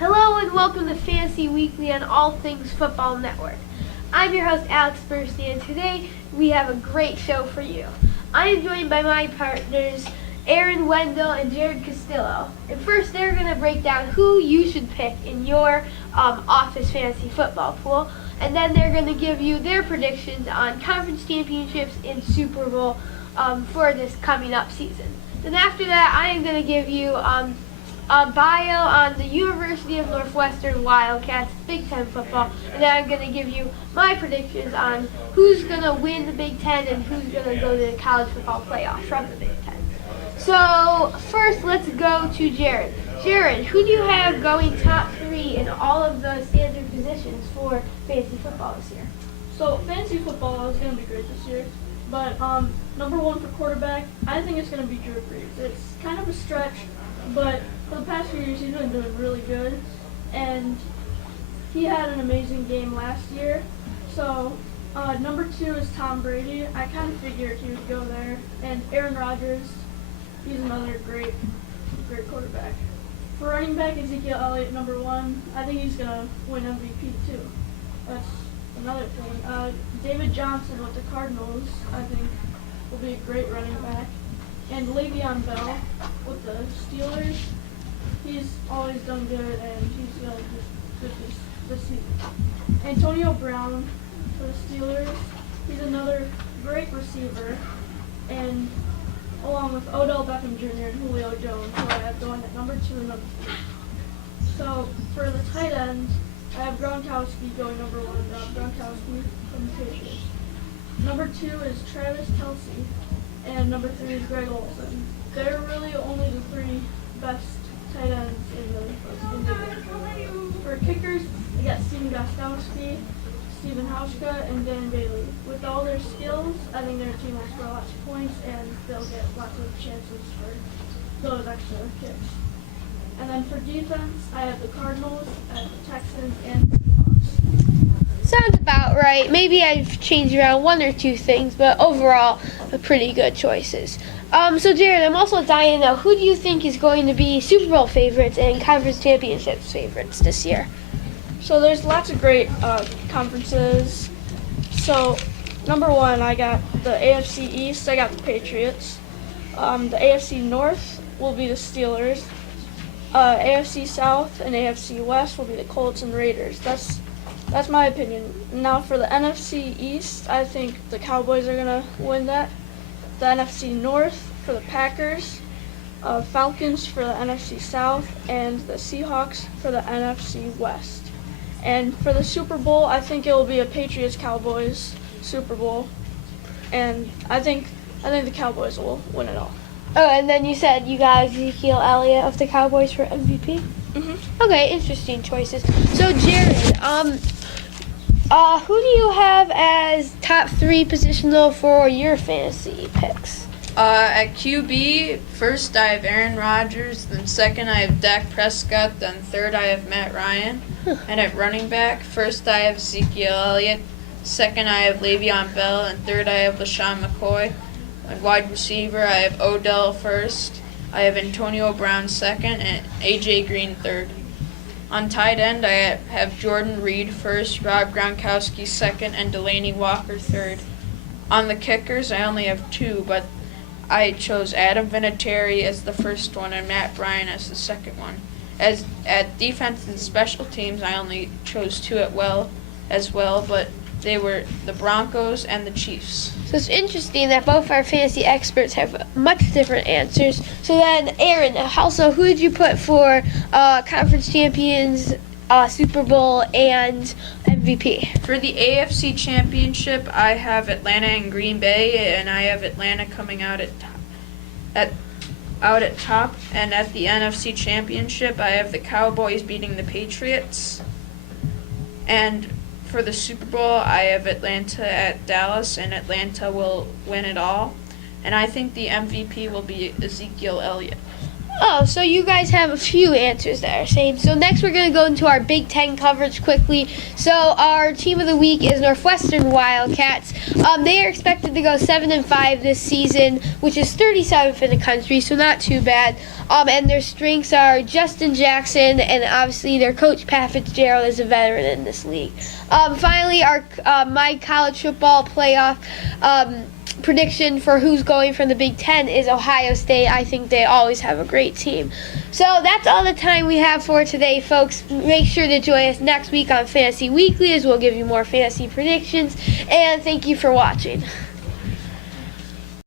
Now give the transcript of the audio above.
Hello and welcome to Fantasy Weekly on All Things Football Network. I'm your host Alex Bursty, and today we have a great show for you. I am joined by my partners Aaron Wendell and Jared Castillo. And first they're going to break down who you should pick in your office fantasy football pool. And then they're going to give you their predictions on conference championships and Super Bowl for this coming up season. Then after that, I am going to give you a bio on the University of Northwestern Wildcats Big Ten football, and then I'm going to give you my predictions on who's going to win the Big Ten and who's going to go to the college football playoff from the Big Ten. So first, let's go to Jared. Jared, who do you have going top 3 in all of the standard positions for fantasy football this year? So fantasy football is going to be great this year, but number 1 for quarterback, I think it's going to be Drew Brees. It's kind of a stretch, but for the past few years he's been doing really good, and he had an amazing game last year. So number 2 is Tom Brady. I kind of figured he would go there, and Aaron Rodgers, he's another great quarterback. For running back, Ezekiel Elliott, number 1. I think he's going to win MVP too. That's another thing. David Johnson with the Cardinals, I think, will be a great running back. And Le'Veon Bell with the Steelers, he's always done good, and he's going to do good this season. Antonio Brown for the Steelers, he's another great receiver, and along with Odell Beckham Jr. and Julio Jones, who I have going at number 2 and number 3. So for the tight end, I have Gronkowski going number 1, Gronkowski from the Patriots. Number 2 is Travis Kelce, and number 3 is Greg Olsen. They're really only the 3 best tight ends in the league. For kickers, I got Steven Gostkowski, Stephen Hauschka, and Dan Bailey. With all their skills, I think their team will score lots of points, and they'll get lots of chances for those extra kicks. And then for defense, I have the Cardinals, I have the Texans, and the Seahawks. Sounds about right. Maybe I've changed around 1 or 2 things, but overall, pretty good choices. So Jared, I'm also dying to know, who do you think is going to be Super Bowl favorites and conference championships favorites this year? So there's lots of great conferences. So number 1, I got the AFC East. I got the Patriots. The AFC North will be the Steelers. AFC South and AFC West will be the Colts and Raiders. That's my opinion. Now for the NFC East, I think the Cowboys are gonna win that. The NFC North for the Packers, Falcons for the NFC South, and the Seahawks for the NFC West. And for the Super Bowl, I think it will be a Patriots-Cowboys Super Bowl, and I think the Cowboys will win it all. Oh, and then you said you got Ezekiel Elliott of the Cowboys for MVP? Mm-hmm. Okay, interesting choices. So Jared, who do you have as top 3 positional for your fantasy picks? At QB, first I have Aaron Rodgers, then second I have Dak Prescott, then third I have Matt Ryan. And at running back, first I have Ezekiel Elliott, second I have Le'Veon Bell, and third I have LaShawn McCoy. At wide receiver, I have Odell first, I have Antonio Brown second, and AJ Green third. On tight end, I have Jordan Reed first, Rob Gronkowski second, and Delaney Walker third. On the kickers, I only have 2, but I chose Adam Vinatieri as the first one and Matt Bryan as the second one. As at defense and special teams, I only chose 2 as well, but they were the Broncos and the Chiefs. So it's interesting that both our fantasy experts have much different answers. So then, Aaron, also, who did you put for conference champions, Super Bowl, and MVP? For the AFC Championship, I have Atlanta and Green Bay, and I have Atlanta coming out at top. And at the NFC Championship, I have the Cowboys beating the Patriots. And for the Super Bowl, I have Atlanta at Dallas, and Atlanta will win it all. And I think the MVP will be Ezekiel Elliott. Oh, so you guys have a few answers there. Same. So next we're going to go into our Big Ten coverage quickly. So our team of the week is Northwestern Wildcats. They are expected to go 7-5 this season, which is 37th in the country, so not too bad. And their strengths are Justin Jackson, and obviously their coach Pat Fitzgerald is a veteran in this league. Finally, our my college football playoff prediction for who's going from the Big Ten is Ohio State. I think they always have a great team. So that's all the time we have for today, folks. Make sure to join us next week on Fantasy Weekly as we'll give you more fantasy predictions. And thank you for watching.